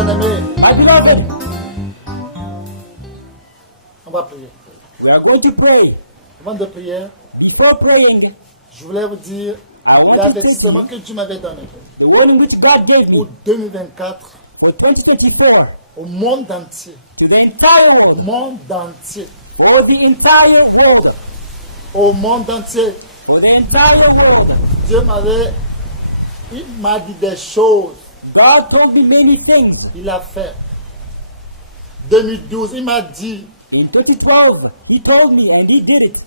Bien-aimés, My beloved, on va prier. we are going to pray. Avant de prier, Before praying, je voulais vous dire I want to l'avertissement que Dieu m'avait donné the warning which God gave pour me 2024 for 2024 au monde entier. to the entire Au world, monde entier. for the entire world, Au monde entier. for the entire world. Dieu il m'a dit des choses. God told me many things. Il a fait. 2012, il m'a dit. In 2012, He told me and He did it.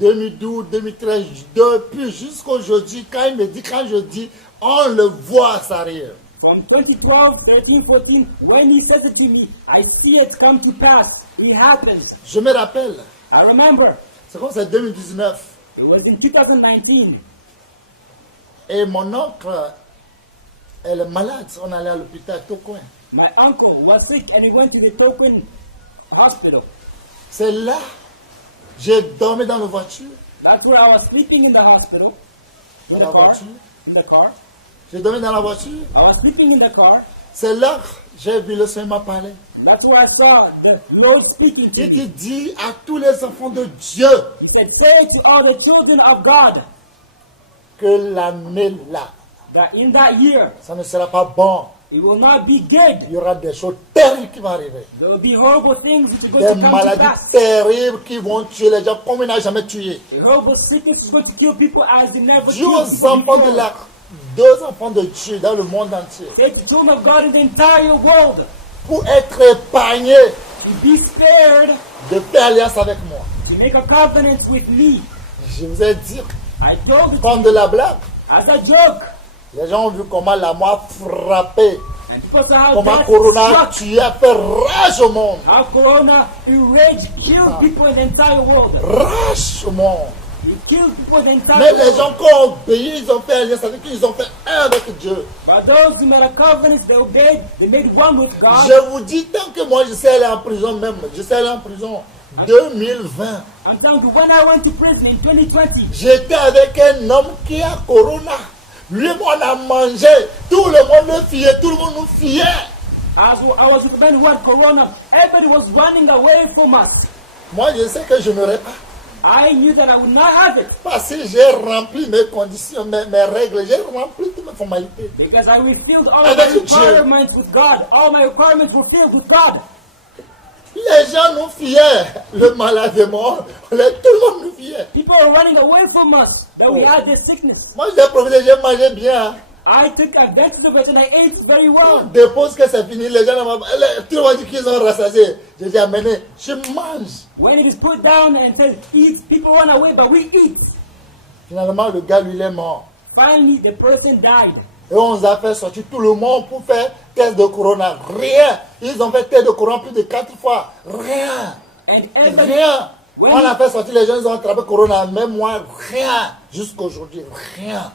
2012, 2013, depuis jusqu'aujourd'hui, quand je dis, on le voit s'arrière. From 2012, 13, 14, when He says it to me, I see it come to pass. It happens. Je me rappelle, I remember. c'est comme c'est 2019. It was in 2019. Et mon oncle, elle est malade. On allait à l'hôpital Tokoin. My uncle was sick and he went to the Tokwin hospital. C'est là, j'ai dormi dans la voiture. That's where I was sleeping in the hospital. Dans In la the car. voiture. In the car. J'ai dormi dans la voiture. I was sleeping in the car. C'est là que j'ai vu le Seigneur parler. That's where I saw the Lord speaking to Il me. te dit à tous les enfants de Dieu He said, say to all the children of God que l'année là, that in that year, ça ne sera pas bon. it will not be good. Il y aura des choses terribles qui vont arriver. There will be horrible things which are Des going to come to maladies pass. terribles qui vont tuer les gens comme il n'a jamais tué. A horrible sickness is going to kill people as they never Dieu killed aux enfants de before. la, deux enfants de Dieu dans le monde entier, Say to children of God in the entire world, pour être épargnés to be spared, de faire alliance avec moi. to make a covenant with me. Je vous ai dit, I told it comme de la blague, as a joke. les gens ont vu comment la mort a frappé, And people saw how comment death Corona a struck, tué, a fait rage au monde. how Corona enraged, killed people in the entire world. Rage au monde. It killed people in the entire Mais les world. gens qui ont obéi, ils ont fait alliance avec lui, ils ont fait un avec Dieu. But those who made a covenant, they obeyed, they made one with God. Je vous dis, tant que moi je sais aller en prison même, je sais aller en prison 2020. I'm telling you, when I went to prison in 2020, J'étais avec un homme qui a Corona. Lui, on a mangé. Tout le monde le fiait, tout le monde nous fiait. I was with the man who had Corona. Everybody was running away from us. Moi, je sais que je n'aurais pas. I knew that I would not have it Parce que j'ai rempli mes conditions, mes règles, j'ai rempli toutes mes formalités. because I fulfilled all Avec my Dieu. requirements with God. All my requirements were filled with God. Les gens nous fiaient. Le malade est mort. Tout le monde nous fiait. People were running away from us that we Oh. had this sickness. Moi, j'ai profité, j'ai mangé bien. I took advantage of it and I ate very On well. dépose que c'est fini, les gens tout le monde dit qu'ils ont rassasié. J'ai dit, amenez, je mange. When it is put down and says eat, people run away, but we eat. Finalement, le gars, lui, il est mort. Finally, the person died. Et on nous a fait sortir tout le monde pour faire test de corona. Rien. Ils ont fait test de corona plus de 4 fois. Rien. And everybody, Rien. when On a fait sortir les gens, ils ont attrapé corona. Même moi, rien. Jusqu'aujourd'hui, rien.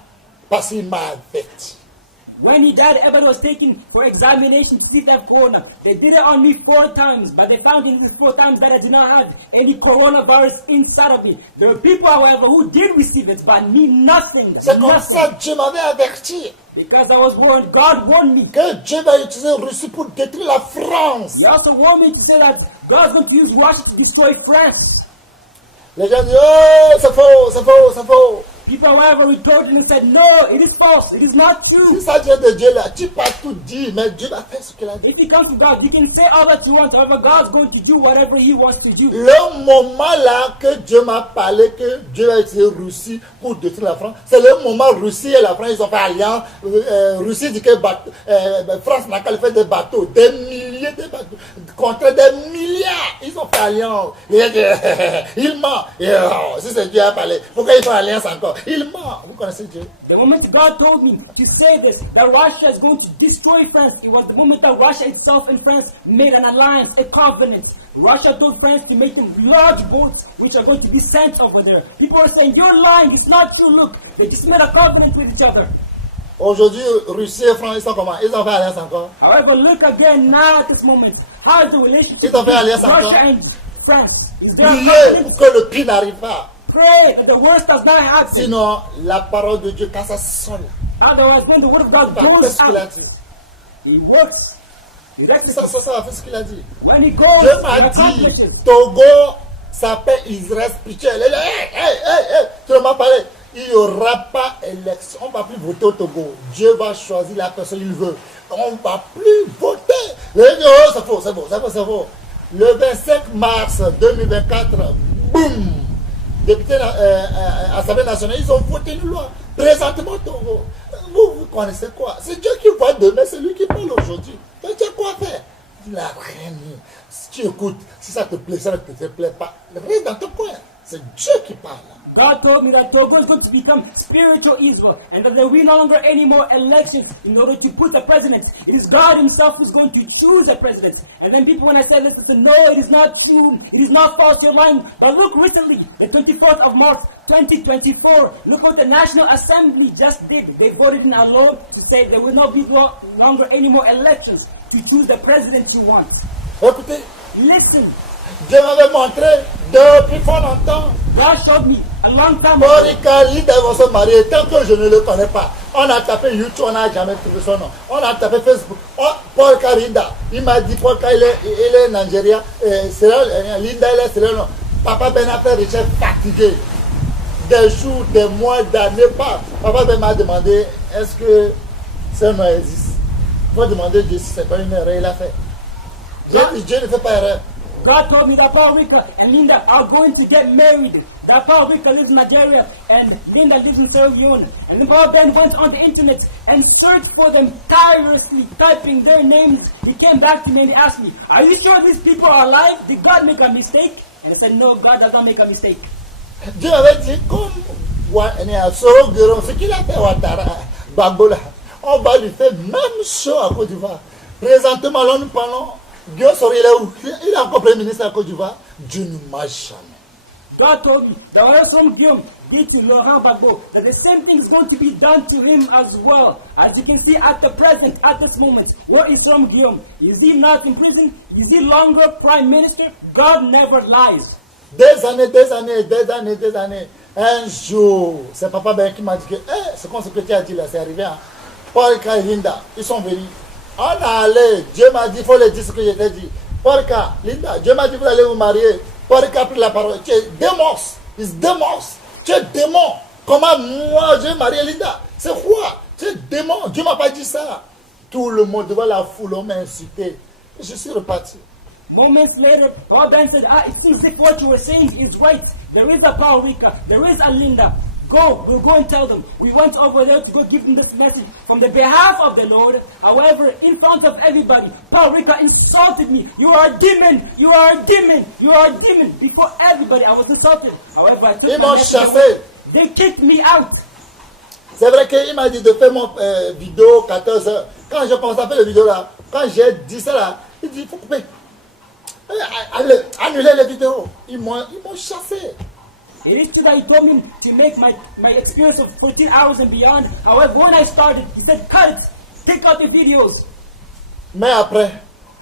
Parce qu'il m'a averti. when he died, everybody was taken for examination to see if they have corona. They did it on me 4 times, but they found in these 4 times that I did not have any coronavirus inside of me. There were people, however, who did receive it, but me, nothing. C'est comme Nothing. ça que Dieu m'avait averti Because I was warned, God warned me. que Dieu va utiliser la Russie pour détruire la France. He also warned me to say that God's going to use Russia to destroy France. Les gens disent, oh, c'est faux, c'est faux, c'est faux. People, however, retorted and said, no, it is false, it is not Si true. ça vient de Dieu là, tu peux tout dire, mais Dieu va faire ce qu'il a dit. If it comes to God, you can say all that you want, however, God's going to do whatever He wants to do. Le moment là que Dieu m'a parlé que Dieu va utiliser Russie pour détruire la France, c'est le moment où Russie et la France ils ont fait alliance. Russie dit que France n'a qu'à faire des bateaux, des milliers de bateaux, contre des milliards. Ils ont fait alliance. Il ment. Si c'est Dieu a parlé, pourquoi ils font alliance encore? Il ment. Vous connaissez Dieu? The moment God told me to say this, that Russia is going to destroy France, it was the moment that Russia itself and France made an alliance, a covenant. Russia told France to make them large boats which are going to be sent over there. People are saying, you're lying, it's not true, look. They just made a covenant with each other. Aujourd'hui, Russie et France, ils sont comment? Ils ont fait alliance encore. However, look again now at this moment. How is the relationship Ils ont fait between alliance Russia encore. and France? Is there a Priez covenant? pour que le pire n'arrive pas. Pray that the worst does not happen. Sinon, la parole de Dieu, quand ça sonne, Otherwise, when the word of God par goes qu'est-ce qu'il a out, dit? it works. Exactly. Ça a fait ce qu'il a dit. When he Dieu goes m'a and dit, accomplishes. Togo s'appelle Israël spirituel. Elle dit, hey, tu m'as parlé. Il n'y aura pas élection. On ne va plus voter au Togo. Dieu va choisir la personne qu'il veut. On ne va plus voter. Oh, c'est faux. Le 25 mars 2024, boum, députés Assemblée nationale, ils ont voté une loi. Présentement au Togo. Vous connaissez quoi? C'est Dieu qui voit demain, c'est lui qui parle aujourd'hui. Tu as quoi faire? Il n'a rien mis. Si tu écoutes, si ça te plaît, ça ne te plaît pas, reste dans ton coin. C'est Dieu qui parle. God told me that Togo is going to become spiritual Israel and that there will no longer any more elections in order to put the president. It is God himself who's going to choose a president. And then people, when I said this, they said, no, it is not true. It is not false, you're lying. But look recently, the 24th of March, 2024, look what the National Assembly just did. They voted in a law to say there will not be longer any more elections to choose the president you want. Écoutez, Listen, Dieu m'avait montré depuis fort longtemps. God showed me a long time ago. Porika Linda vont se marier. Tant que je ne le connais pas, on a tapé YouTube, on n'a jamais trouvé son nom. On a tapé Facebook. Oh, Porika Linda. Il m'a dit Porika, il est Nigeria. Linda, c'est le nom. Papa Ben a fait Richard fatigué. Des jours, des mois, d'années pas. Papa Ben m'a demandé est-ce que ce nom existe. Il faut demander Dieu si c'est pas une erreur. Il a fait. J'ai dit Dieu ne fait pas erreur. God told me that Paul Rika and Linda are going to get married. That Paul Rika lives in Nigeria and Linda lives in Sierra Leone. And then Paul Ben went on the internet and searched for them tirelessly, typing their names. He came back to me and he asked me, are you sure these people are alive? Did God make a mistake? And I said, no, God does not make a mistake. Dieu avait dit comme ce qu'il a fait Ouattara, Bagbola, on va lui faire même chose à Côte d'Ivoire. Présentement, là nous parlons. Dieu saurait où il a encore Premier ministre à Côte d'Ivoire. Dieu ne m'a jamais. God told me that what Som Guillaume did to Laurent Gbagbo, that the same thing is going to be done to him as well. As you can see at the present, at this moment, where is Som Guillaume? Is he not in prison? Is he longer prime minister? God never lies. Des années. Un jour, c'est Papa Ben qui m'a dit que ce qu'on secrétaire a dit là, c'est arrivé. Hein. Paul et Linda, ils sont venus. On est allé, Dieu m'a dit, il faut le dire ce que je t'ai dit. Porca, Linda, Dieu m'a dit, vous allez vous marier. Porca a pris la parole. Tu es démon. Tu es démon. Comment moi, je vais marier Linda? C'est quoi? Tu es démon. Dieu m'a pas dit ça. Tout le monde devant la foule, on m'a insulté. Je suis reparti. Moments later, Robin said, it seems like what you were saying is right. There is a Paul Rika, there is a Linda. We'll go and tell them. We went over there to go give them this message from the behalf of the Lord. However, in front of everybody, Paul Rika insulted me. You are a demon. You are a demon. You are a demon. Before everybody, I was insulted. However, I took my message away. They kicked me out. C'est vrai qu'il m'a dit de faire mon vidéo 14 heures. Quand je commence à faire la vidéo là, quand j'ai dit ça là, il dit il faut couper. Annuler les vidéos. Ils m'ont chassé. It is true that he told me to make my experience of 14 hours and beyond. However, when I started, he said, cut it. Take out the videos. Mais après,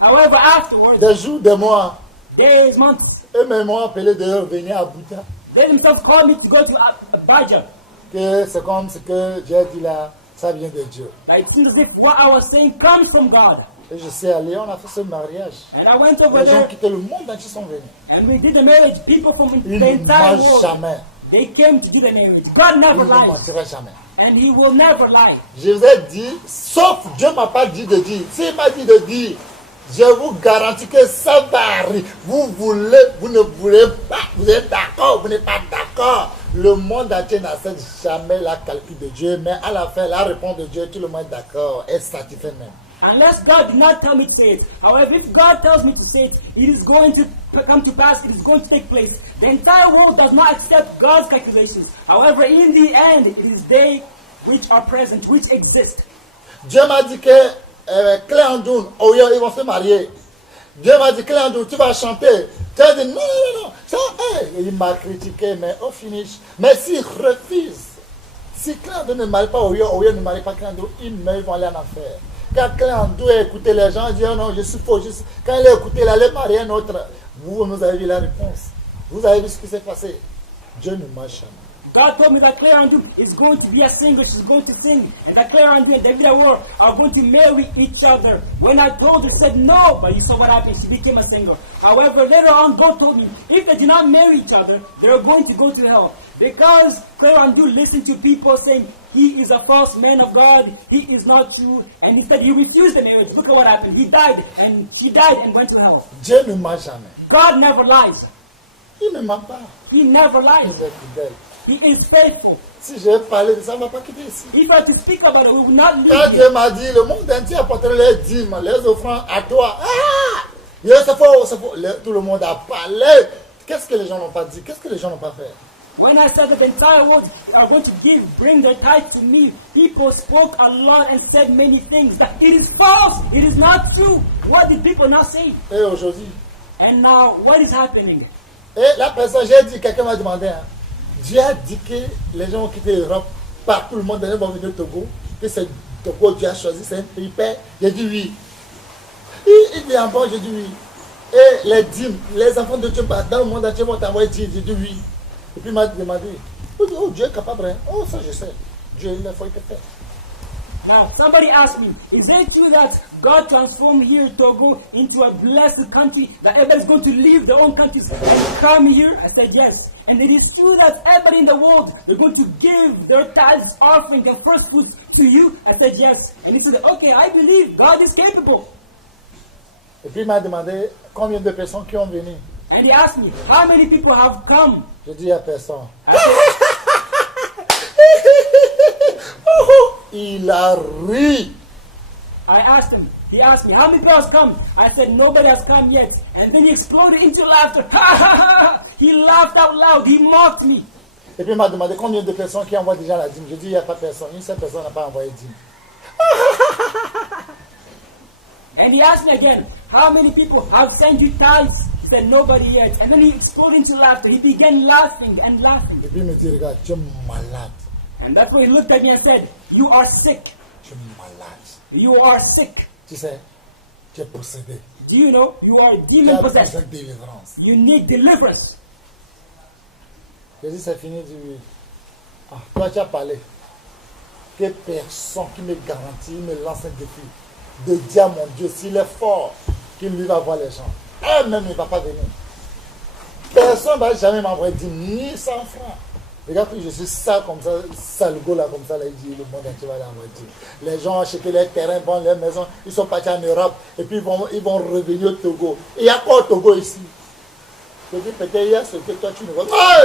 however, afterwards, des jours, des mois, days, months, eux m'ont appelé de revenir à Bouddha. They themselves called me to go to Abaja. Que c'est comme ce que j'ai dit là, ça vient de Dieu. It seems as if what I was saying comes from God. Et je suis allé, on a fait ce mariage. And I went over Les gens there. qui quittent le monde entier sont venus. And we did the marriage. People from Il the ne entire ment world. jamais. They came to do the marriage. God Il never ne lies. mentira jamais. And he will never lie. Je vous ai dit, sauf Dieu m'a pas dit de dire. S'il m'a dit de dire, je vous garantis que ça va arriver. Vous voulez, vous ne voulez pas, vous êtes d'accord, vous n'êtes pas d'accord. Le monde entier n'accepte jamais la calcul de Dieu, mais à la fin, la réponse de Dieu, tout le monde est d'accord, est satisfait même. Unless God did not tell me to say it. However, if God tells me to say it, it is going to come to pass, it is going to take place. The entire world does not accept God's calculations. However, in the end, it is they which are present, which exist. Dieu m'a dit que Clé Andoun, Oyo, ils vont se marier. Dieu m'a dit, Clé Andoun, tu vas chanter. Tu as dit, non. Ça, il m'a critiqué, mais au finish. Mais s'il refuse, si Clé Andoun ne marie pas Oyo, Oyo ne marie pas Clé Andoun, ils vont aller en enfer. Quand Clé Andoun a écouté les gens, il dit, oh non, je suis faux. Quand il a écouté, il allait marier un autre. Vous avez vu la réponse. Vous avez vu ce qui s'est passé. Dieu ne marche jamais. God told me that Claire Andrew is going to be a singer. She's going to sing. And that Claire Andrew and David Awar are going to marry each other. When I told her, she said no. But you saw what happened. She became a singer. However, later on, God told me, if they do not marry each other, they're going to go to hell. Because Claire Andrew listened to people saying, he is a false man of God, he is not true, and instead he refused the marriage. Look at what happened. He died, and she died and went to hell. Dieu ne ment jamais. God never lies. Il ne ment pas. He never lies. Il est fidèle. He is faithful. Si je vais parler de ça, on ne va pas quitter ici. If I have to speak about it, we will not leave Quand it. Dieu m'a dit, le monde entier apporterait les dîmes, les offrandes à toi. Ah! C'est faux, c'est faux. Tout le monde a parlé. Qu'est-ce que les gens n'ont pas dit? Qu'est-ce que les gens n'ont pas fait? When I said that the entire world are going to bring their tithes to me, people spoke a lot and said many things. That it is false, it is not true. What did people not say? Et aujourd'hui? And now, what is happening? Et la personne, j'ai dit, quelqu'un m'a demandé, hein, Dieu a dit que les gens ont quitté l'Europe, partout le monde, vont venir au Togo, que c'est Togo, Dieu a choisi, c'est un pays paix. J'ai dit oui. Il dit encore, j'ai dit oui. Et les dîmes, les enfants de Dieu dans le monde entier vont t'envoyer dire, j'ai dit oui. Et puis il m'a demandé, oh Dieu est capable, hein? Oh ça je sais, Dieu il faut le faire. Now, somebody asked me, is it true that God transformed here Togo into a blessed country, that everybody's going to leave their own countries and come here? I said yes. And it is true that everybody in the world, they're going to give their tithes, offering, and first fruits to you? I said yes. And he said, okay, I believe God is capable. Et puis il m'a demandé combien de personnes qui ont venu. And he asked me, how many people have come? Je dis à personne. I said, Il a ri. I asked him, he asked me, how many people has come? I said, nobody has come yet. And then he exploded into laughter. Ha ha ha! He laughed out loud. He mocked me. Et puis il m'a demandé combien de personnes qui envoient déjà la dîme. Je dis, il n'y a pas personne. Une seule personne n'a pas envoyé dîme. And he asked me again, how many people have sent you tithes? He said, nobody yet. And then he exploded into laughter. He began laughing and laughing. Et puis il me dit, regarde, tu es malade. And that's when he looked at me and said, you are sick. Tu es malade. You are sick. Tu sais, tu es possédé. Do you know? You are Tu demon as possessed. besoin de délivrance. You need deliverance. Je dis, c'est fini. Je dis, ah, toi tu as parlé. Que personne qui me garantit, il me lance un défi. De dire à mon Dieu, s'il est fort, qu'il lui va voir les gens. Elle-même, il ne va pas venir. Personne ne va jamais m'envoyer 10 100 francs. Regarde, je suis ça comme ça, salgo là, comme ça, là, il dit, le monde entier va l'envoyer. Les gens ont acheté les terrains, vendent les maisons, ils sont partis en Europe, et puis ils vont revenir au Togo. Il y a quoi au Togo ici? Je dis, peut-être il y a ce que toi tu ne vois pas.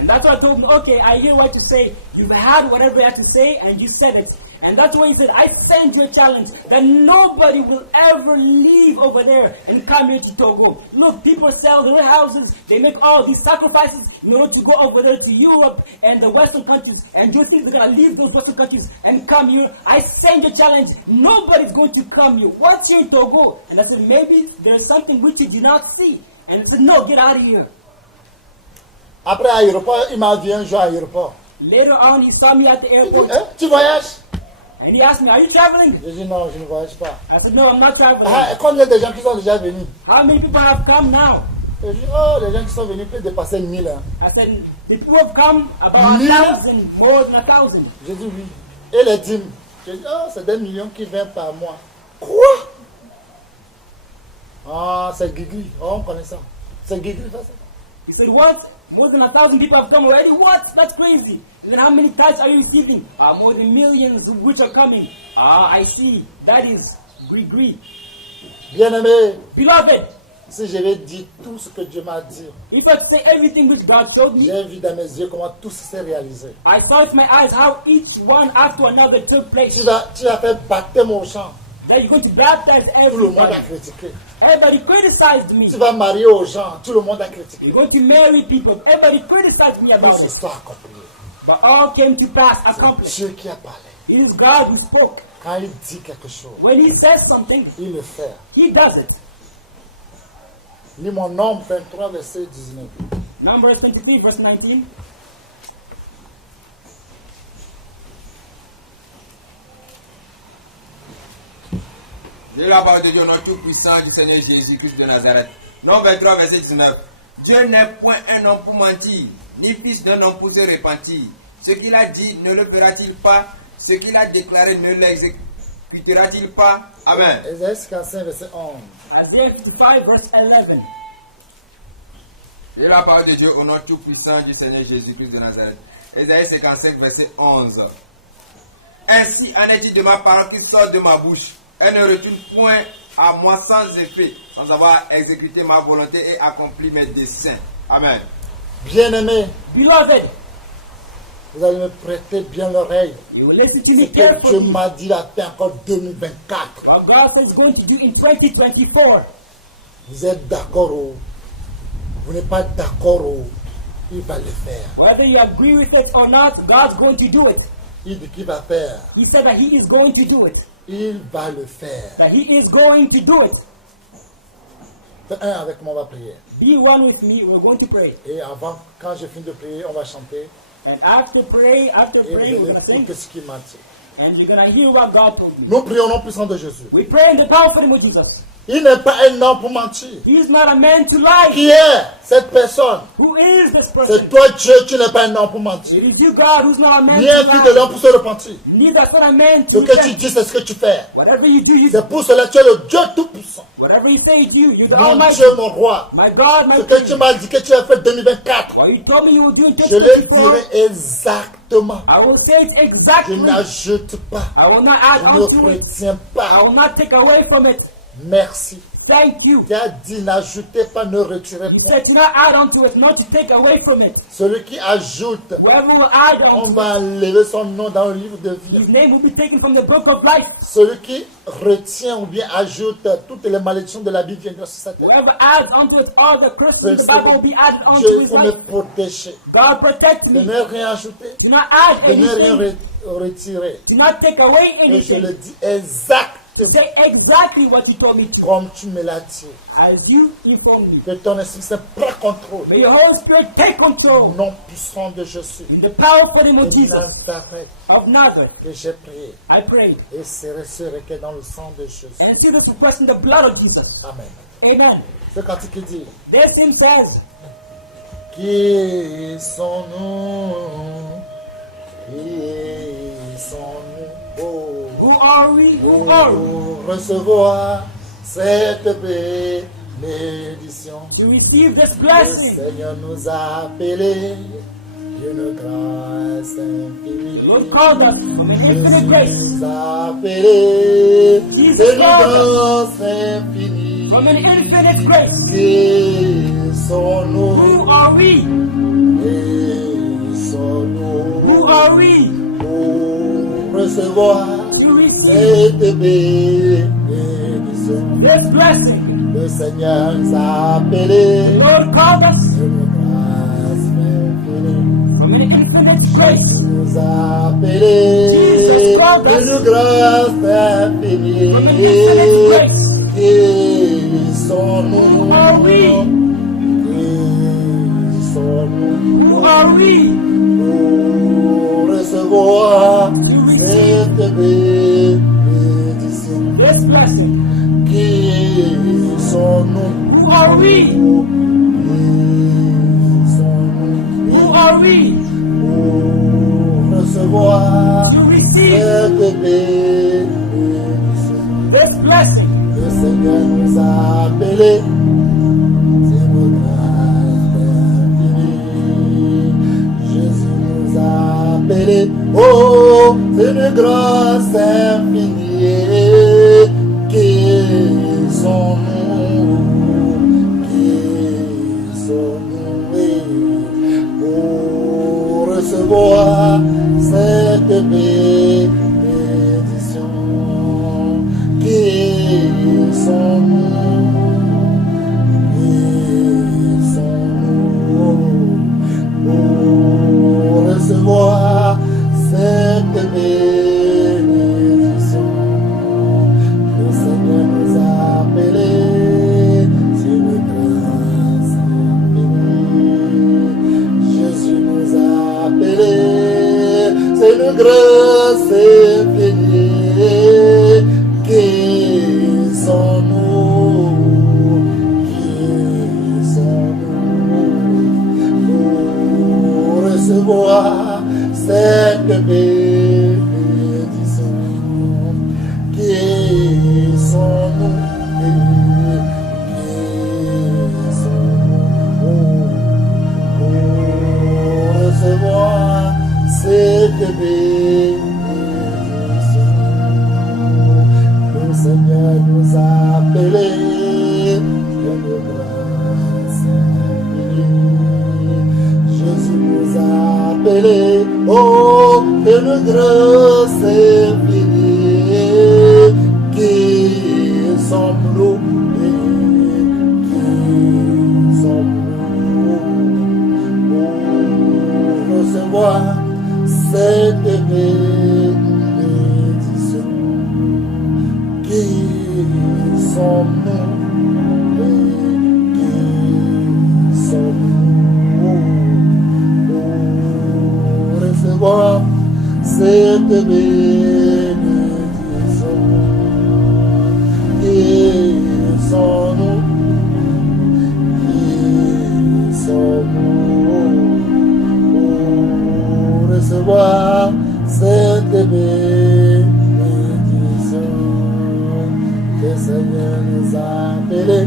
And that's why I told him, okay, I hear what you say. You've had whatever you had to say, and you said it. And that's why he said, I send you a challenge that nobody will ever leave over there and come here to Togo. Look, people sell their houses, they make all these sacrifices in order to go over there to Europe and the Western countries. And you think they're going to leave those Western countries and come here? I send you a challenge. Nobody's going to come here. What's here in Togo? And I said, maybe there's something which you do not see. And he said, no, get out of here. Après, à l'aéroport, il m'a vu un jour à l'aéroport. Later on, he saw me at the Il dit, airport. hein, tu voyages? And he asked me, are you traveling? Je dis, non, je ne voyage pas. I said, no, I'm not traveling. Ah, et combien de gens qui sont déjà venus? How many people have come now? Je dis, oh, les gens qui sont venus peuvent dépasser 1000. Hein. I said, the people have come about 1,000, more than 1,000. Je dis, oui. Et les dîmes? Je dis, oh, c'est des millions qui viennent par mois. Quoi? Ah, c'est Guigui. Oh, on connaît ça. C'est Guigui, ça. He said, what? More than 1,000 people have come already? What? That's crazy. He said, how many tithes are you receiving? More than millions which are coming. I see. That is Gree. Bien-aimé, Beloved, si je vais dire tout ce que Dieu m'a dit, if I say everything which God told me, j'ai vu dans mes yeux comment tout s'est réalisé. I saw with my eyes how each one after another took place. Tu vas faire baptême au champ. That you're going to baptize Tout le monde a everybody. critiqué. Everybody criticized me. Tu vas marier aux gens. Tout le monde a critiqué. You're going to marry people. Everybody criticized me Tout about ce it. soit accompli. But all came to pass, C'est accomplished. Dieu qui a parlé. It is God who spoke. Quand il dit quelque chose, When He says something, il le fait. He does it. Lis mon Nombre 23, verset 19. Numbers 23, verse 19. J'ai la parole de Dieu, notre Tout-Puissant du Seigneur Jésus-Christ de Nazareth. Nombre 23, verset 19. Dieu n'est point un homme pour mentir, ni fils d'un homme pour se repentir. Ce qu'il a dit ne le fera-t-il pas? Ce qu'il a déclaré ne l'exécutera-t-il pas? Amen. Ésaïe 55, verset 11. Isaiah 55, verse 11. Et la parole de Dieu au nom tout-puissant du Seigneur Jésus-Christ de Nazareth. Ésaïe 55, verset 11. Ainsi en est-il de ma parole qui sort de ma bouche. Elle ne retourne point à moi sans effet, sans avoir exécuté ma volonté et accompli mes desseins. Amen. Bien-aimé, Beloved, vous allez me prêter bien l'oreille. you will listen to Ce me que Dieu carefully. m'a dit la fin encore 2024. What God says He's going to do in 2024. Vous êtes d'accord ou vous n'êtes pas d'accord ou il va le faire. Whether you agree with it or not, God's going to do it. Il dit qu'il va faire. He said that He is going to do it. Il va le faire. That He is going to do it. Faites un avec moi, on va prier. Be one with me. We're going to pray. Et avant, quand je finis de prier, on va chanter. And after Et praying, vous we're allez going to sing. écouter ce qu'il m'a dit. And you're going to hear what God told you. Nous prions au nom puissant de Jésus. We pray in the powerful name of Jesus. Il n'est pas un homme pour mentir. He is not a man to lie. Qui est cette personne? Who is this C'est person? toi, Dieu, tu n'es pas un homme pour mentir. It is you, God, who's not a man Ni un to fils de lie. l'homme pour se repentir. Neither son a man Ce to que tu repent. dis, c'est ce que tu fais. Whatever you do, you C'est pour cela que tu es le Dieu tout-puissant. whatever you say, you do. You're the Mon Almighty. Dieu, mon roi. My God, my Ce que tu King. m'as dit que tu as fait 2024, What you told me you would do in je le 2024, dirai exactement. I will say it Je exactly. n'ajoute pas. I will not add Je on ne to it. retiens I pas. will not take away from it. Merci. Thank you. Tu as dit n'ajoutez pas, ne retirez You pas. said to not add on to it, not to take away from it. Celui qui ajoute, Whoever will add on on, va enlever son nom dans le livre de vie. his name will be taken from the book of life. Celui qui retient ou bien ajoute toutes les malédictions de la Bible viendra sur sa tête. Whoever adds onto it all the curses in the Bible will be added onto Dieu, il his faut me life. protéger. God protect De me. ne rien ajouter, Do not add de ne rien anything. retirer. Do not take away Et je le anything. dis exactement Say exactly what you told me to. comme tu me l'as dit. As you informed me. Que ton esprit se prend contrôle. May your Holy Spirit take Au control. nom puissant de Jésus. In the powerful name of De Jesus Nazareth of Nazareth, que j'ai prié. I pray. Et c'est requis dans le sang de Jésus. And it's this request in the blood of Jesus. Amen. Amen. Ce cantique dit, This hymn says, qui sommes-nous? Qui sommes-nous? Oh. who are we? Who are we? Pour recevoir cette bénédiction. To receive this Le blessing. Seigneur nous a appelés d'une grâce infinie. Lord called us from an infinite grace. Nous a appelés Jesus d'une called grâce infinie. From an infinite grace. Qui Who sommes-nous? are we? Qui sommes-nous? Who are we? Pour recevoir To receive cette bénédiction. this blessing. Le Seigneur nous a appelés Lord called us d'une grâce infinie. from an infinite grace. Nous a appelés Jesus called us d'une grâce infinie. from an infinite grace. Qui sommes-nous? Who are we? Qui sommes-nous? Who are we? Pour recevoir cette bénédiction. This blessing. Qui sommes-nous? Who are we? Qui sommes-nous? Who are we? Pour recevoir To receive cette bénédiction. this blessing. Le Seigneur nous a appelés. C'est votre grâce infinie. Jésus nous a appelés. Oh, c'est une grâce infinie. Qui sommes-nous? Qui sommes-nous? Pour recevoir cette bénédiction. Qui sommes-nous? Qui sommes-nous? Pour recevoir cette bénédiction. sommes-nous? Qui sommes-nous pour recevoir cette bénédiction? Qui sommes-nous? Qui sommes-nous pour recevoir cette bénédiction? Le Seigneur nous a appelés.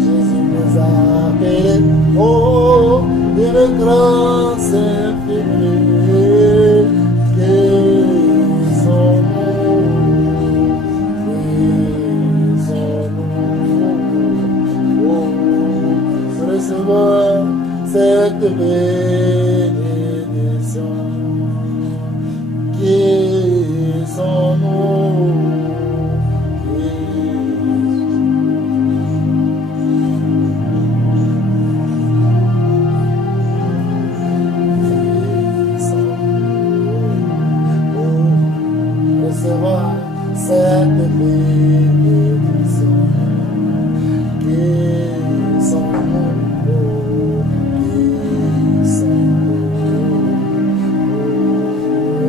Jésus nous a appelés. Oh, une grâce infinie. Qui sommes-nous? Qui sommes-nous? Oh, recevoir cette bénédiction. Qui sommes-nous? Recevoir cette bénédiction. Qui sommes-nous? Qui sommes-nous?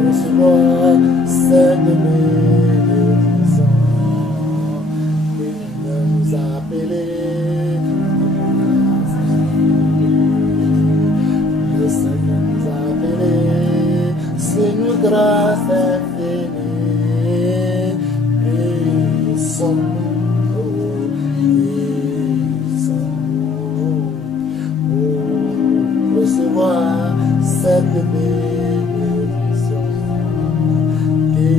Recevoir cette bénédiction. Il nous a appelés. Le Seigneur nous a appelés. C'est une grâce infinie. Qui sommes-nous? Qui sommes-nous pour recevoir cette bénédiction? Qui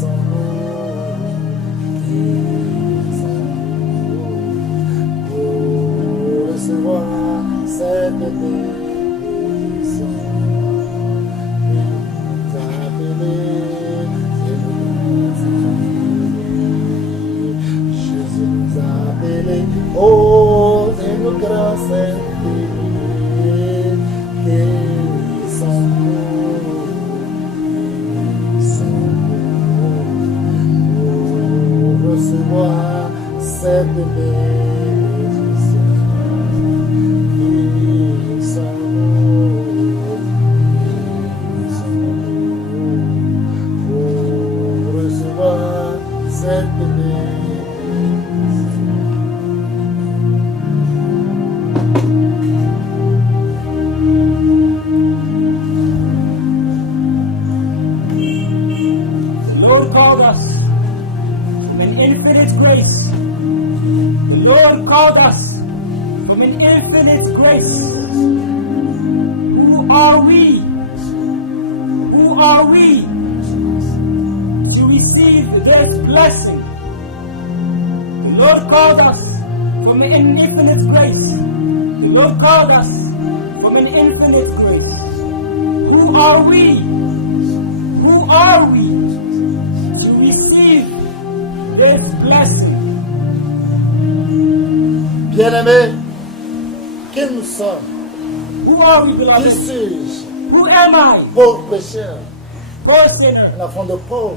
sommes-nous? Qui sommes-nous pour recevoir cette bénédiction? Il nous a appelés. Jésus nous a appelés. Oh, c'est une grâce infinie. Qui sommes-nous? Qui sommes-nous pour recevoir cette bénédiction? Qui sommes-nous? Qui sommes-nous pour recevoir cette bénédiction? The Lord called us from an infinite grace. The Lord called us from an infinite grace. Who are we? Who are we to receive this blessing? The Lord called us from an infinite grace. The Lord called us from an infinite grace. Who are we? Who are we to receive this blessing? Bien-aimés, qui nous sommes? Who are we, Qui beloved? suis-je? Who am I? Pauvre pécheur, Poor sinner, un enfant de pauvre.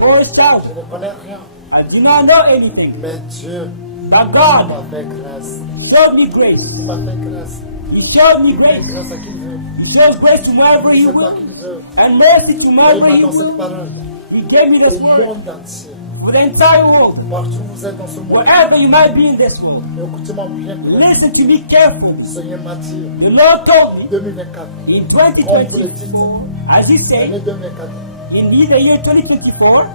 poor child. Je ne connais rien. I do not know anything. Mais Dieu But m'a God fait grâce. showed me grace. Il m'a fait grâce. He showed me Il fait grace. grâce à qui il veut. He shows grace to wherever He C'est pas will, qui il veut. and mercy to Et il wherever m'a He donné cette will. parole He gave me au this word monde entier. for the entire world. Partout où vous êtes dans ce monde. Wherever you might be in this world, Écoutez-moi bien. listen to me careful. Le Seigneur m'a dit, The Lord told me 2024, in comme vous le 2020, dites, as He said, l'année 2024, in the year 2024,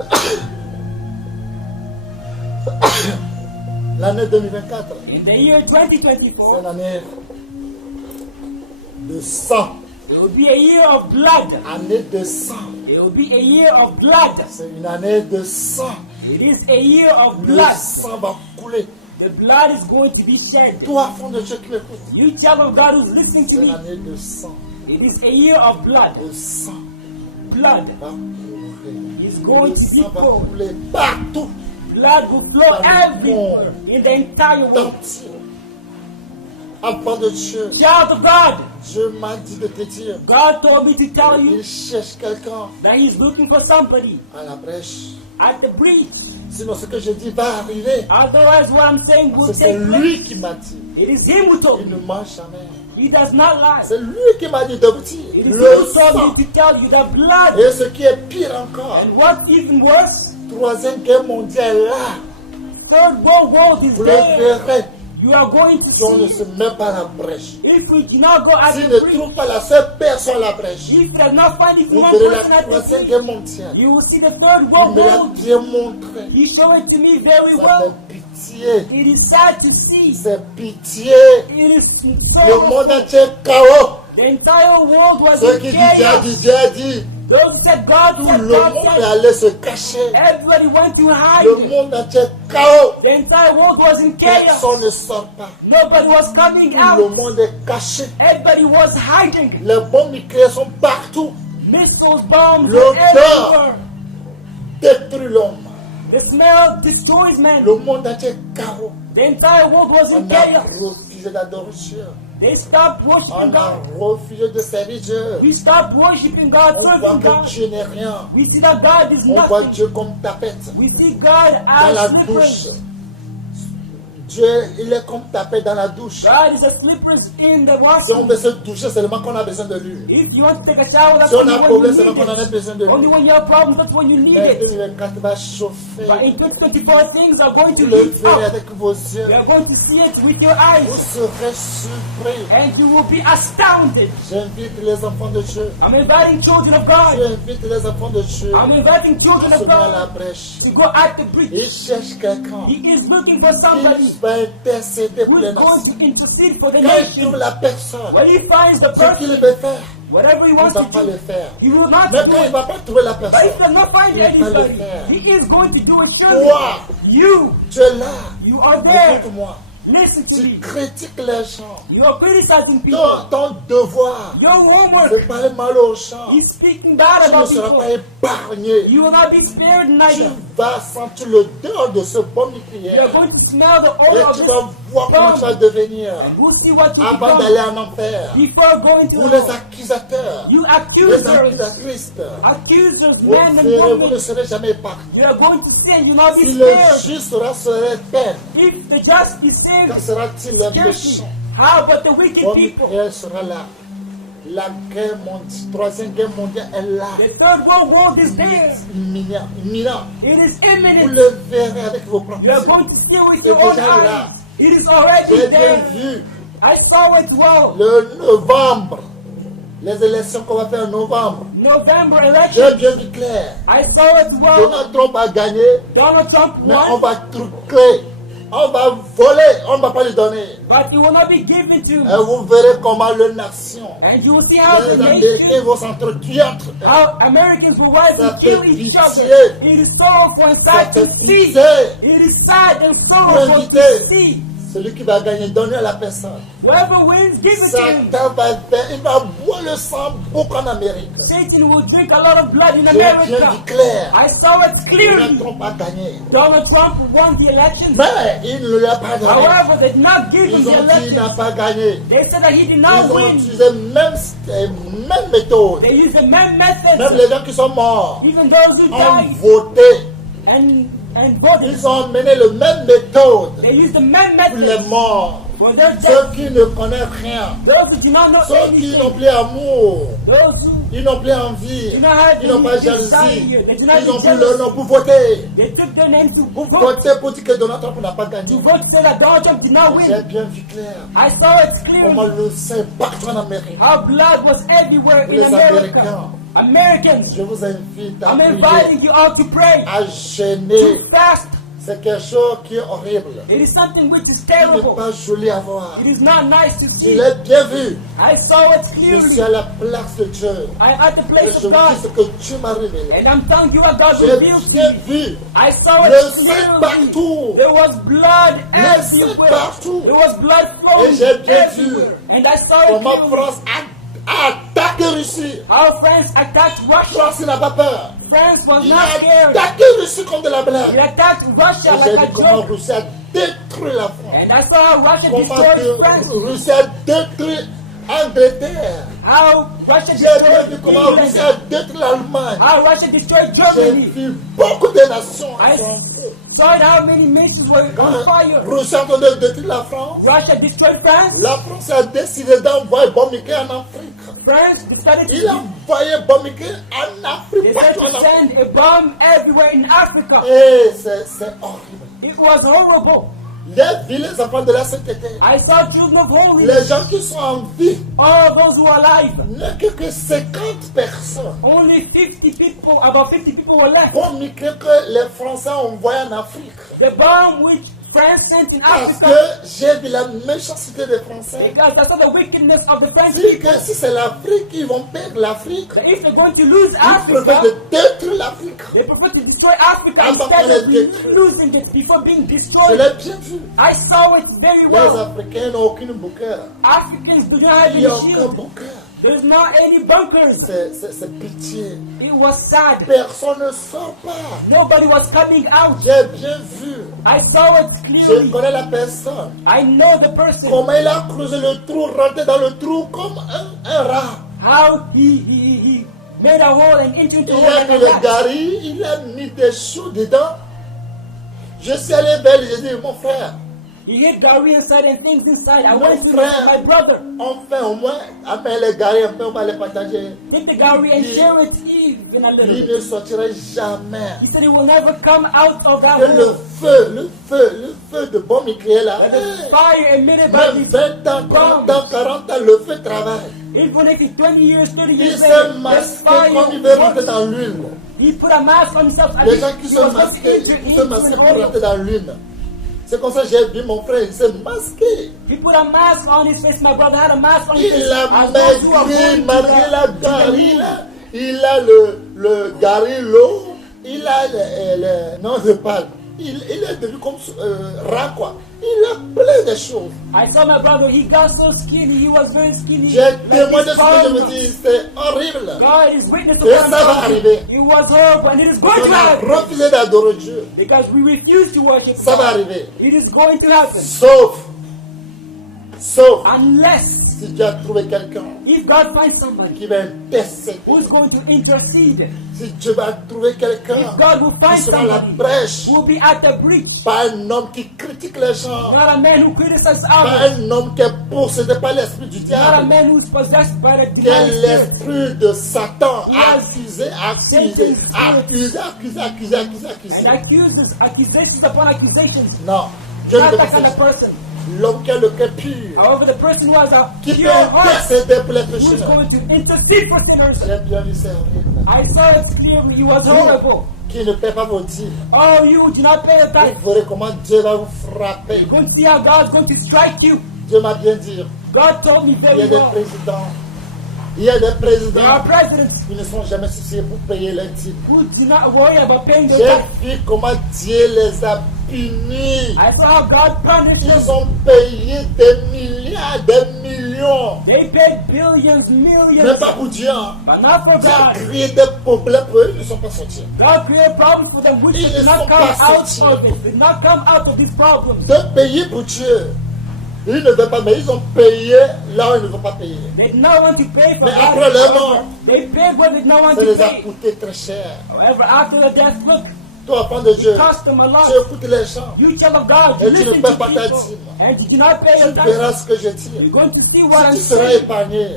l'année 2024, in the year c'est 2024, l'année de sang. it will be a year of blood. Année de sang. It will be a year of blood. C'est une année de sang. It is a year of Le blood. sang va couler. The blood is going to be shed. Toi, enfant de Dieu qui m'écoute, You child of God who's listening to c'est me, l'année de sang. it is a year of blood. Le sang Blood va couler. is going Le to be sang va poured. couler partout. Blood will flow everywhere in the entire world. Entier. Enfant de Dieu, child of God, Dieu m'a dit de te dire, God told me to tell you il cherche quelqu'un that He's looking for somebody à la brèche. at the breach. Sinon, ce que je dis va arriver. Otherwise, what I'm saying will Parce que c'est take place. lui qui m'a dit. It is Him who told Il me. ne ment jamais. He does not lie. C'est lui qui m'a dit de vous dire. It is He Le who told sang. me to tell you that blood. Et ce qui est pire encore, And what's even worse, Troisième guerre mondiale est là. Third World is Vous le there. verrez. You are going to Si on ne see. se met pas à la brèche. If we do not go at S'il the ne breach, trouve pas la seule personne à la brèche, if it does not find even vous one verrez person la at the troisième breach, guerre mondiale. you will see the Third Il World me l'a War. bien montré. He showed it to me very Ça well. fait pitié. It is sad to see. C'est pitié. It is Le monde so. entier chaos. The entire world was Ceux in qui disent Dieu a chaos. dit, Those who said God, who tout said le God monde est said, allé se cacher. everybody went to Le hide. monde entier chaos. The entire world was in chaos. Personne ne sort pas. Nobody was coming Tout le out. monde est caché. Everybody was hiding. Les bombes nucléaires sont partout. Missiles, bombs were L'odeur. everywhere. Détruit l'homme. The smell destroys man. Le monde entier chaos. The entire world was in On a chaos. refusé d'adorer Dieu. They stopped worshiping On a God. refusé de servir Dieu. We stopped worshiping God, On voit serving que God. Dieu n'est rien. We see that God is On voit nothing. Dieu comme tapette We see God dans la as douche. slippers. Dieu, il est comme tapette dans la douche. God is a slippers in the Si on washroom. veut se doucher, c'est seulement qu'on a besoin de lui. If you want to take a shower, that's Si on only a un when problème, you c'est need qu'on en a it. besoin de Only lui. when you have problems, that's when you need Mais it. 2024 va chauffer. But in 2024, things are going to Vous le heat verrez up. avec vos yeux. You are going to see it with your Vous eyes. serez surpris. And you will be astounded. J'invite les enfants de Dieu. I'm inviting children of God. J'invite les enfants de Dieu I'm inviting children à of se mettre à la God brèche. to go at the bridge. Il cherche quelqu'un He is looking for qui somebody va intercéder who pour les is going nations. to intercede for the Quand il trouve nation. la personne, When he finds the ce qu'il person, veut faire, whatever he il ne wants va to pas le do, faire. he will not Mais do quand il ne it. va pas trouver la But if personne, he does not find il va le anybody, faire. he is going to do it surely. Toi, You, tu es là. you are there. Écoute-moi. Listen to Tu me. critiques les gens. You are criticizing people. Ton devoir, Your homework c'est parler mal aux gens. is speaking bad Tu ne about seras people. pas épargné. You will not be spared Tu neither. vas sentir l'odeur de ce bombe You are nucléaire. going to smell the Et odor of tu vas this voir comment tu vas bomb. devenir And we'll see what you avant become d'aller en enfer. before going to Vous les hell. accusateurs, You les accusers, accusatrices, accusers, vous men and verrez, vous ne women, serez jamais épargnés. you are going to sin. You will not Si be le spared. juste sera sur la peine, If the just is quand saved, sera-t-il le guilty, méchant? how about the wicked Bombe people? nucléaire sera là. La guerre mondiale, troisième guerre mondiale est là. The Third World War is there. Imminent, imminent. It is Vous imminent. le verrez avec vos propres You are yeux. going to see with C'est your own déjà là. eyes. It is already J'ai bien there. vu I saw it well. le novembre, les élections qu'on va faire en novembre. November J'ai election. bien vu clair. I saw it well. Donald Trump a gagné, Donald Trump mais on won, va truquer, on va voler, on ne va pas lui donner. but it will not be given to Et you. vous verrez comment les nations, And you will see how les the Américains nation, vont s'entretuer entre eux. how Americans will rise Ça and kill fait each pitié. other. It is sorrowful and Ça sad fait to see. pitié. It is sad and sorrowful Invité. to see. Celui qui va gagner, donner à la personne. Whoever wins, give it to him. Satan va faire, il va boire le sang beaucoup en Amérique. Satan will drink a lot of blood in J'ai bien America. vu clair. I saw it Donald clearly. Trump a gagné. Donald Trump won the election. Mais il ne lui a pas donné. However, they did not give him Ils the ont dit qu'il n'a election. pas gagné. They said that he did Ils not ont win. utilisé même méthode. They used the même Même method. les gens qui sont morts Even those who ont died voté. and voted. Ils ont mené le même méthode They used the même pour les method. morts. For their Ceux death. qui ne connaissent rien. Those who do not know Ceux qui n'ont anything. plus amour. Those who Ils n'ont plus envie. do not have Ils n'ont pas any jalousie. desire. They do not Ils n'ont be plus leur jealous. nom pour voter. They took their names to Pour vote. voter pour dire que Donald Trump n'a pas To gagné. vote to say that Donald Trump did not J'ai win. bien vu clair. I saw it Comment clearly. le sang partout en Amérique. How blood was everywhere Pour in les America. Américains. Americans, Je vous invite à I'm prier, inviting you all to pray, à jeûner. to fast. C'est quelque chose qui est horrible. It is something which is Ce n'est terrible. pas joli à voir. It is not nice to Je see. l'ai bien vu. I saw it Je clearly. suis à la place de Dieu. I at the Et place je of vous dis God, ce que Dieu m'a révélé. and I'm telling you what God J'ai revealed to bien me. vu I saw le it sang clearly. partout. There was blood Le sang everywhere. partout. There was blood flowing Et j'ai bien vu everywhere. And I saw it comment clearly. France a attaqué Russie. How France attacked Russia. France n'a pas peur. France was Il not a scared. attaqué Russie comme de la He blague. attacked Russia J'ai like vu a comment joke. Russie a détruit la France. And I saw how Russia Comment destroyed que France. Russie a détruit Angleterre. How Russia J'ai vu destroyed comment Russie England. a détruit l'Allemagne. How Russia destroyed J'ai Germany. vu beaucoup de nations. I saw how many nations were on fire. Russie a tenté de détruire la France. Russia destroyed France. La France a décidé d'envoyer bombe nucléaire en Afrique. France decided Il a to, envoyé bombe nucléaire en Afrique, they partout said en to Afrique. send a bomb everywhere in Africa. Et c'est horrible. It was horrible. Les vilains enfants de la sainteté, I saw children of holiness, les gens qui sont en vie, all those who are alive. n'est que 50 personnes. Only 50 people, about 50 people were left. Bombe nucléaire que les Français ont envoyé en Afrique. The bomb which France sent in Parce Africa, que j'ai vu la méchanceté des Français. because that's not the wickedness of the French Si, people. que si c'est l'Afrique, ils vont perdre l'Afrique. That if they're going to lose Ils préfèrent Africa, de détruire l'Afrique. they prefer to destroy Africa Avant instead qu'on of les détruise. losing it before being Je destroyed. l'ai bien vu. I saw it very Les well. Africains n'ont aucune bouquet. Africans do not have Il n'y a any aucun shield. bouquet. There's not any bunkers. C'est pitié. It was sad. Personne ne sort pas. Nobody was coming out. J'ai bien vu. I saw it Je clearly. connais la personne. I know the person. Comment il a creusé le trou, rentré dans le trou comme un rat. How he made a hole and entered into Il the hole a like mis a le rat. gari, il a mis des choux dedans. Je suis allé vers lui, j'ai dit, mon frère, He hid Gary inside and things inside. I No wanted to friend. visit my brother. enfin au moins, après les gari, un peu, on va les partager. Take the Gary and He- share it even a Il little. ne sortirait jamais. He said he will never come out of that Que le hole. feu de bombe nucléaire là, That the fire emitted by même this 20 ans, 30 ans, 40 ans, le feu travaille. even if it's 20 years, 30 Il years s'est later, this masqué fire comme il veut rentrer works. dans l'huile. He put a mask on himself and Les he gens qui was sont going to masqués, enter ils sont into masqués an pour rentrer oil. dans l'huile. C'est comme ça que j'ai vu mon frère, il s'est masqué. He put a mask on his face. My brother had a mask on his face. Il a As those who are maigri, going to malgré la the gari moon. là. Il a le gari l'eau, il a le non je parle. Il est devenu comme rat quoi. Il a plein de choses. I saw my brother. He got so skinny. He was very skinny. J'ai Like témoigné this ce que je farmer. me dis, c'est horrible. God is witness Et upon ça va arriver. It was horrible and it is going On to a happen. refusé d'adorer Dieu. Because we refuse to worship Ça va God. arriver. It is going to happen. Sauf Unless si Dieu a trouvé quelqu'un if God finds somebody qui va intercéder. who's going to intercede, Si Dieu va trouver quelqu'un if God will qui find sera la somebody brèche. who will be at the breach, Pas un homme qui critique les gens. not a man who criticizes Pas others, un homme qui est possédé par l'esprit du not a diable. man who's possessed by the Qui est demonic spirit. l'esprit de Satan. Yes. Accusé, accusé. And accuses accusations upon accusations. Non. Dieu ne Not veut that pas kind of ça. person. L'homme qui a le cœur pur. However, the person who has a Qui peut pure heart, intercéder pour les who is pécheurs. going to intercede for sinners. J'ai bien vu, c'est horrible. I saw it clearly. It was horrible. Qui ne paie pas vos dîmes. Oh, you do not pay a tithe. Vous verrez comment Dieu va vous frapper. Going to see how God's going to strike you. Dieu m'a bien dit. God told me Il y a very des well. présidents. Il y a des There are présidents presidents qui ne sont jamais souciés pour payer les dîmes. who do not worry about paying their J'ai tithe. vu comment Dieu les a punis. I saw how God punished them. Ils ont payé des milliards, des millions. They paid billions, Mais millions, pas pour Dieu. Hein. but not for Dieu a God. créé des problèmes pour eux, ils ne sont pas sortis. God created problems for them which Ils did ne not sont come pas out sortis. of it. Did not come out of these problems. De payer pour Dieu. Ils ne veulent pas, mais ils ont payé là où ils ne veulent pas payer. They did not want to pay for Mais God. après leur However, mort, they paid what they did not want Ça to les a pay. coûté très cher. However, after the death, look, Toi, enfant de Dieu, cost them a lot. tu écoutes les gens. You child of God, Et you tu ne listen paies to pas ta people, dîme. and you do not pay your Tu tithe. verras ce que je dis. You're going to see what Si I'm tu seras saying. épargné.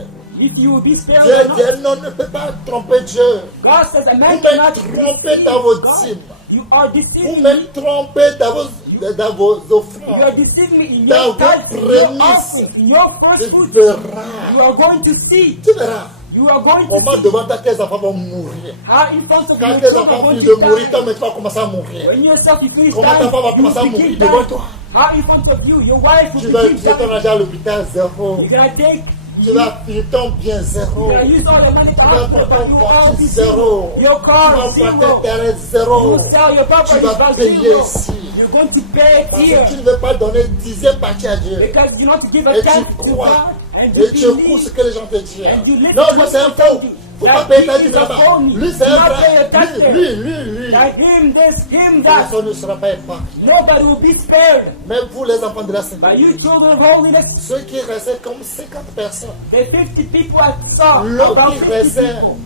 If you will be spared Dieu or not. dit, non, ne peut pas tromper Dieu. God says a man Vous cannot me trompez deceive dans vos God. dîmes. You are Vous deceiving me me. trompez dans vos You are offrandes. deceiving me in Dans your vos tithes, in your prémices. offerings, in your first Tu fruits. verras. You are going to see. Tu verras. You are going to Comment see devant ta tes enfants vont mourir. how in front of Quand your tes children are enfants going finissent de to mourir, die. toi-même tu vas commencer à mourir. When yourself you finish Comment ta dying, femme va you commencer à will mourir begin devant dying. toi. How in front of you, your wife Tu will vas begin utiliser ton dying. argent à l'hôpital zéro. You're gonna take. Tu vas finir ton bien zéro. You're gonna use all your money to Tu vas hospital, prendre but you ton all voiture be zéro. Your Tu car vas zero. prendre tes terrains You zéro. will sell your property Tu vas by payer zero. ici. You're going to pay Parce here que tu ne veux pas donner dixième partie à Dieu. because you want to give a Et tenth tu to crois. God and Et you tu écoutes believe. ce que les gens te disent. And you listen Non, to moi what c'est un people tell faux. you. Faut pas That payer ta he dîme is a là-bas. phony. Lui, c'est Do un not pay frère. your tax there. Lui. That him this, him that. Personne ne sera pas épargné. Nobody will be spared. Même vous, les enfants de la But Sainte, you children of holiness, ceux qui restaient comme 50 personnes, the 50 people I saw, l'eau about qui 50 restait, people.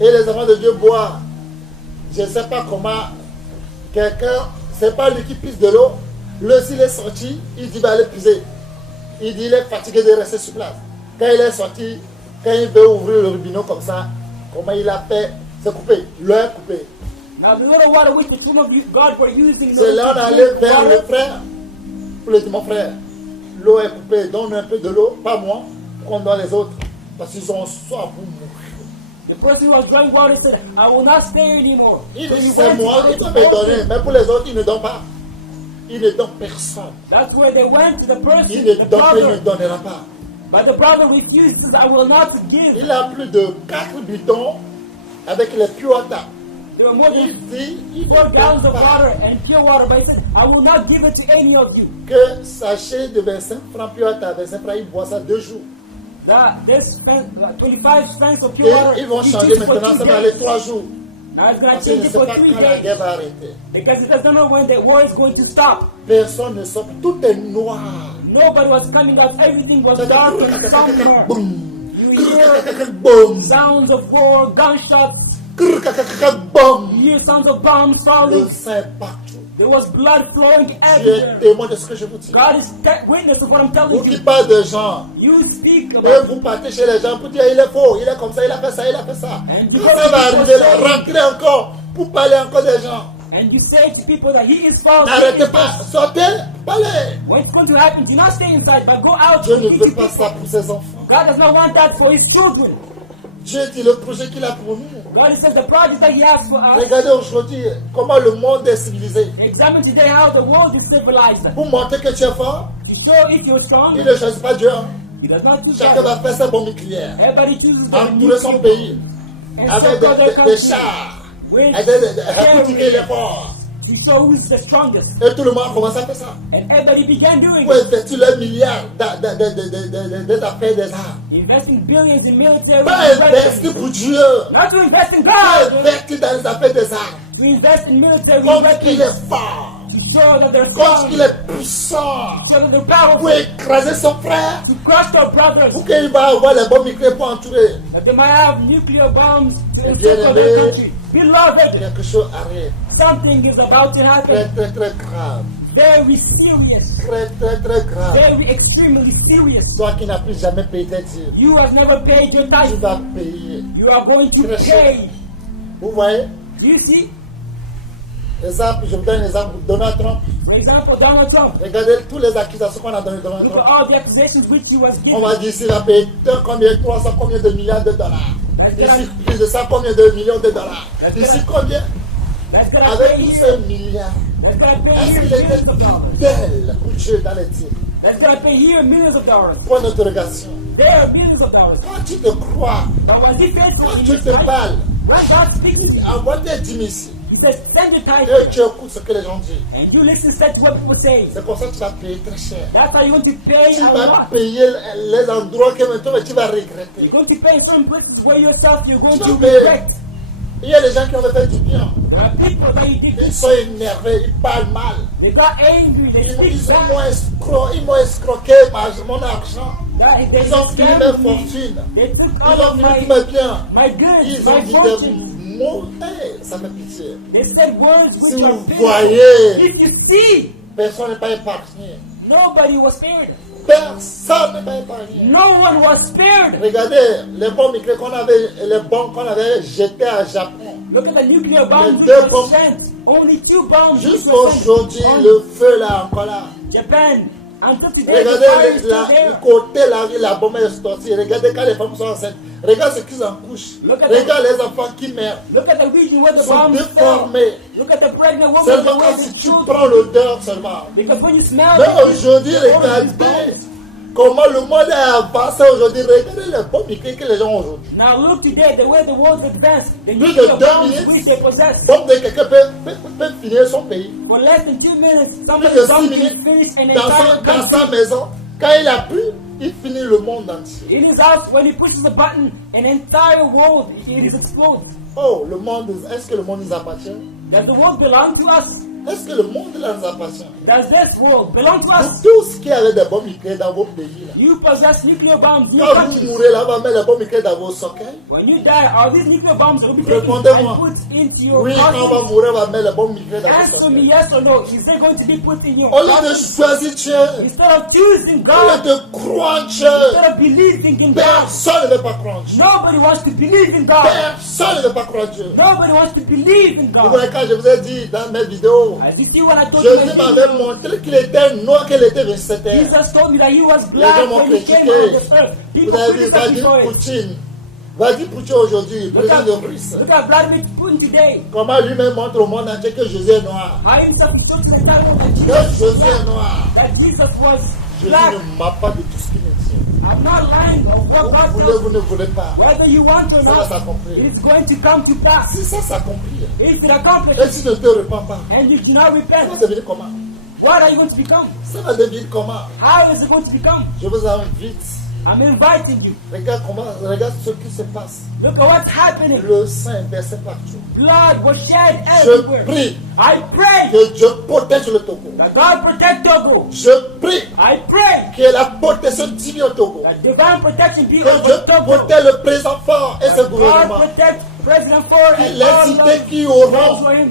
et les enfants de Dieu boivent. Je ne sais pas comment quelqu'un, c'est pas lui qui pisse de l'eau. Lui, s'il est sorti, il dit va aller puiser. Il dit il est fatigué de rester sur place. Quand il est sorti, quand il veut ouvrir le robinet comme ça, comment il a fait? C'est coupé. L'eau est coupée. Now the little water which the children of God were using in C'est là order on to allait drink vers le water, frère. Pour lui dire mon frère, l'eau est coupée, donne un peu de l'eau, pas moi, qu'on donne les autres. Parce qu'ils ont soif pour mourir. the person who was drawing water said, I will not stay anymore. Il So dit he c'est went moi, to il the doit me donner. person. Mais pour les autres, il ne donne pas. Il ne donne personne. That's where they went to the person, Il ne the donne pas, il ne brother. donnera pas. But the brother refused, says, I will not give. Il a plus de 4 bidons avec les pure water. There were more Il than dit, il ne 4 gallons donne of pas. water and pure water, but he said, I will not give it to any of you. Que sachet de 25 francs pure water, 25 francs, il boit ça 2 jours. That this 25 cents of Et pure water, ils vont he changer drinks for maintenant, 2 ça va aller days. 3 jours. Now it's going Parce to qu'il change ne it sait for pas 3 quand la days. guerre va arrêter. Because it doesn't know when the war is going to stop. Personne ne sort, tout est noir. Nobody was coming out, everything was dark and somber. Boum. You hear Boum. sounds of war, gunshots, Boum. you hear sounds of bombs Le falling. sang est partout. There was blood flowing Dieu everywhere. est témoin de ce que je vous dis. God is witness of what I'm telling Vous qui you. parlez de gens, You speak et about vous partez chez les gens pour dire il est faux, il est comme ça, il a fait ça, il a fait ça. And Quand ça va arriver là, rentrez encore pour parler encore des gens. and you say to people that he is false. he N'arrêtez is pas, false. sortez, parlez. When it's going to happen, do not stay inside, but go out Dieu to ne speak veut to pas people. ça pour ses enfants. God does not want that for his children. Dieu dit le projet qu'il a pour nous. God says the project that he has for us. Regardez aujourd'hui comment le monde est civilisé. Examine today how the world is civilized. Pour montrer que tu es fort, To show if you're strong, il ne choisit pas Dieu. Hein. he does not choose Chacun God. va faire sa bombe nucléaire. Everybody chooses the Entourer son pays and avec circle their des country chars. with Et pour dire qu'il est fort. to show who's the strongest. Et tout le monde commence à faire ça. And everybody began doing Pour it. investir les milliards d'affaires des arts. Investing billions in military Pas investir weapons. pour Dieu. Not to invest in Pas God. investir dans les affaires des arts. To invest in military Comme qu'il weapons. est fort. To show that they're Comme strong. qu'il est puissant. To show that they're Pour powerful. écraser son frère. To crush their brothers. Pour qu'il va avoir les bombes nucléaires pour entourer. That they might have nuclear bombs to Bien encircle aimé. their country. Beloved, Quelque chose arrive. something is about to Très, happen. très, très grave. Very serious. Très, très, très grave. Very extremely serious. Toi qui n'as plus jamais payé tes dîmes, You have never paid your tu tithe. vas payer. You are going to Très cher. pay. Vous voyez? You see, Exemple, je vous donne un exemple. Donald Trump. for example, Donald Trump. Regardez toutes les accusations qu'on a données à Donald Look at Trump. all the accusations which he was On given. va dire s'il a payé combien, 300, combien de milliards de dollars. That's Ici, gonna, plus de ça, combien de millions de dollars. That's Ici, right. combien? that's gonna Avec pay tous here. ces milliards. That's gonna pay Est-ce here qu'il était millions of dollars. fidèle pour Dieu dans les dîmes? That's gonna pay here millions of dollars. Point d'interrogation. There are billions of dollars. Quand tu te crois, But was he faithful quand in tu his te life? balles, When God speaks to you, envoie tes dîmes ici. he says, send your tithe. Et tu écoutes ce que les gens disent. And you listen to what people say. C'est pour ça que tu vas payer très cher. That's how you're going to pay Tu a vas lot. payer les endroits que maintenant tu vas You're regretter. going to pay in certain places where yourself you're going to Tu vas regret. Il y a des gens qui ont fait du bien. There are people that you did. Ils sont énervés, ils parlent mal. They got angry. They speak Ils back. m'ont escroqué mon argent. They Ils ont pris mes scammed me. fortunes. They took Ils all ont of pris tous mes biens. my goods, Ils ont my dit fortune. des mots. Hey, ça fait pitié. They said words Si which are vous bitter. voyez, If you see, personne n'est pas épargné. nobody was spared. Personne n'est pas épargné. No one was spared. Regardez les bombes nucléaires qu'on avait jetées à Japon. Look at the nuclear bombs which deux were bombes. sent. Only 2 bombs which Jusqu'à were sent aujourd'hui, on le feu là encore là. Japan. Until today, the fire Regardez is still le there. côté là, la bombe est sortie. Regardez quand les femmes sont enceintes. Regarde ce qu'ils en couchent. Look at Regarde les enfants qui meurent. Look at the region where Ils the sont bombs fell. déformés. Look at the pregnant woman, Seulement the quand way si the tu children. prends l'odeur seulement. Because when you smell Mais it, aujourd'hui, it's all of these regardez bombs. comment le monde est avancé aujourd'hui. Regardez les bombes nucléaires que les gens ont aujourd'hui. Now look today, the way the world advanced, the Plus de nuclear 2 bombs minutes. which they possess. Bombe de quelqu'un peut finir son pays. For less than 2 minutes, Plus somebody's de 6 bomb can minutes finish an dans entire sa country. maison. Quand il a plu, il finit le monde entier. In his house, when he pushes a button, an entire world it explodes. Oh, le monde, est-ce que le monde nous appartient? Does the world belong to us? Est-ce que le monde là nous appartient? Does this world belong to Vous us? tous qui avez des bombes nucléaires dans vos pays là. You possess nuclear bombs in your Quand vous country. mourrez là, on va mettre les bombes nucléaires dans vos sockets. When you die, are these nuclear bombs will be taken Répondez-moi. and put into your Oui, quand on va country? mourir, on va mettre les bombes nucléaires dans vos Answer me sockets. yes or no. Is they going to be put in your Au lieu de country? choisir Dieu, Instead of choosing au lieu God, de croire en Dieu, instead of believing in God, personne ne veut pas croire en Dieu. nobody wants to believe in God. Personne ne veut pas croire en Dieu. Nobody wants to believe in Vous God. voyez, quand je vous ai dit dans mes vidéos, As you see when I told you Jésus my m'avait video, montré qu'il était noir, qu'il était végétarien. Jesus told me that he was Les gens black m'ont when he came critiqué. on this earth. People Vous avez vu criticized Vladimir before it. Poutine. Vladimir Poutine aujourd'hui, Look président at, de Russie. look at Vladimir Putin today. Comment lui-même montre au monde entier que Jésus est noir. How himself is talking to the entire world that Que Jesus Jésus was est black. noir. That Jesus was Jésus black. ne m'a pas de tout ce qu'il me dit. I'm not lying on what Vous God voulez, tells vous me. ne voulez pas. Whether you want or Ça va not, s'accomplir. it's going to come to pass. Si ça s'accomplit, If it accomplishes et si tu ne te repens pas, and you do not ça va repent, devenir comment? what are you going to become? Ça va devenir comment? How is it going to become? Je vous invite. I'm inviting you. Regarde ce qui se passe. Look at what's happening. Le sang est versé partout. Blood was shed Je everywhere. prie I pray que Dieu protège le Togo. that God protect Togo. Je prie I pray que la protection divine au Togo. that divine protection be Que Dieu over Togo. protège le président fort et ce That God gouvernement. protect President Ford and Les all idées those qui those auront, for him.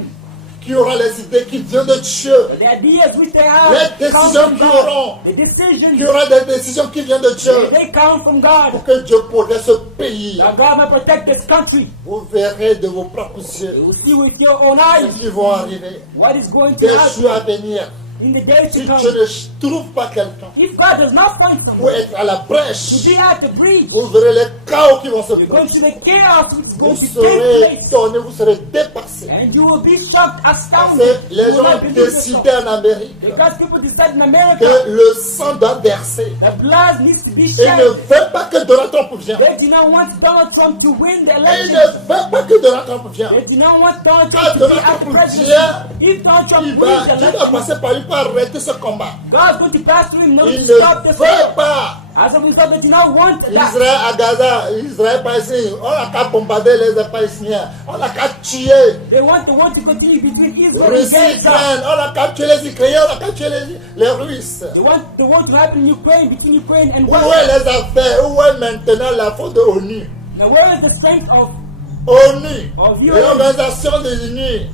qui auront les idées qui viennent de Dieu. The ideas which they have Les come décisions from qui God. auront. The decisions Qui aura des décisions qui viennent de Dieu. they come from God. Pour que Dieu protège ce pays. That God may protect this country. Vous verrez de vos propres You yeux will see with your own ce eyes qui vont arriver. what is going to Des happen jours à venir. in the days Si to Dieu come. ne trouve pas quelqu'un If God does not find pour someone être à la to brèche, be at the breach, vous verrez les chaos qui vont se you're going produire. to the chaos which is going Vous to take serez place. étonnés, vous serez dépassés. And you will be shocked, Parce astounded. que les You will gens not ont believe décidé yourself. en Amérique Because people decide in America que le sang doit verser. that blood needs to be Ils ne shed. veulent pas que Donald Trump vienne. They do not want Donald Trump to win the Ils election. ne veulent pas que Donald Trump vienne. They do not want Donald Quand Trump to be Donald at the Trump presidency. vient, If Donald Trump Dieu wins the va election, passer par lui pour arrêter ce combat. God's going to pass through him not Ils to stop ne this veulent war. pas. As a result, they do not want that. Israël à Gaza, Israël palestinien, on n'a qu'à bombarder les Palestiniens, on n'a qu'à tuer. They want the war to continue between Israel and Russie, Gaza. Ukraine, on n'a qu'à tuer les Ukrainiens, on n'a qu'à tuer les Russes. They want the war to happen in Ukraine, between Ukraine and Où Russia. est les affaires? Où est maintenant la faute de l'ONU? Now, where is the strength of ONU, Of UN. l'Organisation des Unis.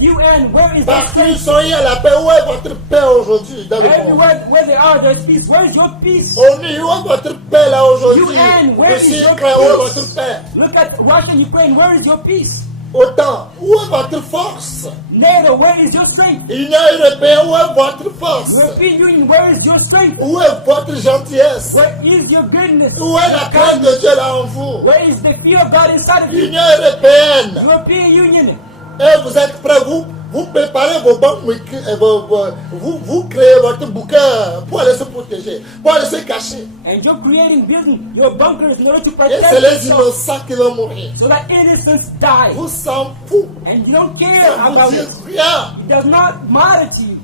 UN? Where is that Partout ils strength? sont à la paix. Où est votre paix aujourd'hui dans le monde? Everywhere where they are, there's peace. Where is your peace? ONU, où est votre paix là aujourd'hui? UN, where is Russie, your Ukraine, où est peace? votre paix? Look at Russia and Ukraine. Where is your peace? Autant, où est votre force? NATO, where is your strength? Union européenne, où est votre force? European Union, where is your strength? Où est votre gentillesse? Where is your goodness? Où est la crainte de Dieu là en vous? Where is the fear of God inside of you? Union européenne. European Union. Et vous êtes prêts, vous préparez vos banques, vous créez votre bouquin pour aller se protéger, pour aller se cacher. And you're creating, building your bunkers in order to Et protect c'est les yourself innocents qui vont mourir. so that innocents die. Vous s'en fout. And you don't care Ça about vous it. dit rien. It does not matter to you.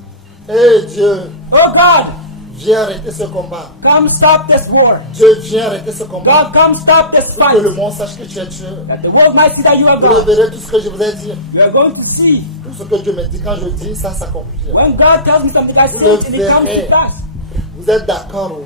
Et Dieu, Oh God, viens arrêter ce combat. come stop this war. Dieu, viens arrêter ce combat. God, come stop this Pour que le fight. monde sache que tu es Dieu. That the world might see that you are Vous God. verrez tout ce que je vous ai dit. You are going to see Tout ce que Dieu me dit quand je dis, ça s'accomplit. when God tells me something, I say Vous it and it comes verrez. to pass. Vous êtes d'accord?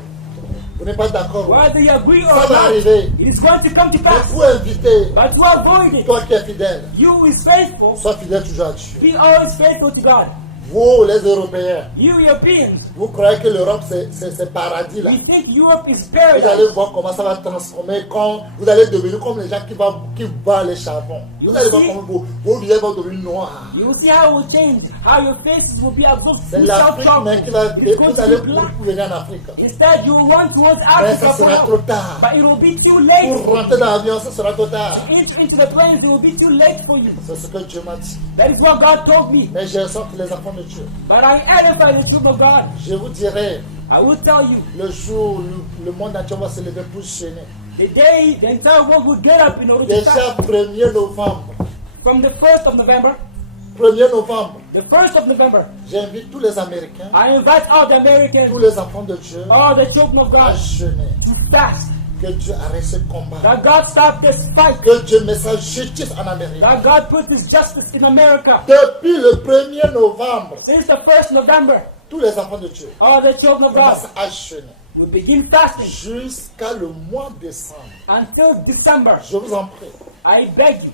Vous n'êtes pas d'accord? Whether you agree or Ça va not, arriver. it is going to come to Mais pass. pour inviter, But to avoid it, toi qui es fidèle, you who is faithful, sois fidèle toujours à Dieu. be always faithful to God. Vous, les Européens, You Europeans, vous croyez que l'Europe c'est paradis là. you think Europe is Vous allez paradise. voir comment ça va transformer quand vous allez devenir comme les gens qui vendent les charbons. Vous allez voir comment vos villages vont devenir noirs. You will see how it will change, how your faces will be absorbed C'est through l'Afrique self-trouble. même qui va It is going vous allez to be black. pour venir en Afrique. Instead, you will run towards Mais Africa ça for sera trop help. tard. But it will be too late. Pour rentrer dans l'avion, ça sera trop tard. Enter into the planes, it will be too late for you. C'est ce que Dieu m'a dit. That is what God told me. Mais j'ai sorti les enfants de Dieu. But I edify the truth of God. Je vous dirai, I will tell you, le jour où le monde entier va se lever pour gêner. the day the entire world will get up in order to Déjà fast. 1er novembre, From the 1st of November, 1er novembre, the 1st of November, j'invite tous les Américains, I invite all the tous Americans, les enfants de Dieu all the children of à God, jeûner. to fast. Que Dieu arrête ce combat. That God stop this fight. Que Dieu mette sa justice en Amérique. That God put His justice in America. Depuis le 1er novembre, Since the 1st November, tous les enfants de Dieu all the children of God commencent à jeûner will begin fasting jusqu'à le mois de décembre. until December. Je vous en prie. I beg you.